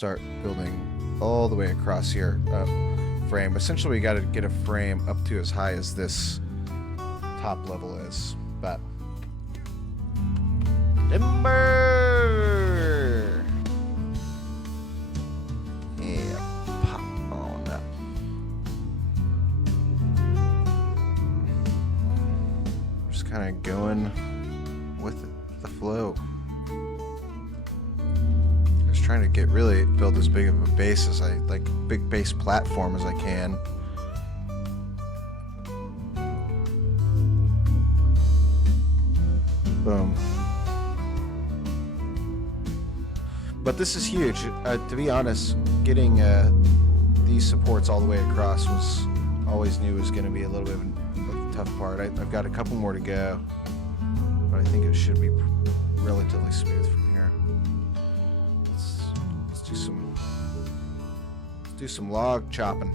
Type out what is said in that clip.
start building all the way across here. Frame. Essentially, we got to get a frame up to as high as this top level is. But timber. Yeah, pop on up. Just kind of going with the flow. Trying to build as big of a base as big base platform as I can. Boom. But this is huge. To be honest, getting these supports all the way across was always knew was going to be a little bit of a tough part. I've got a couple more to go, but I think it should be relatively smooth from here. Let's do some log chopping.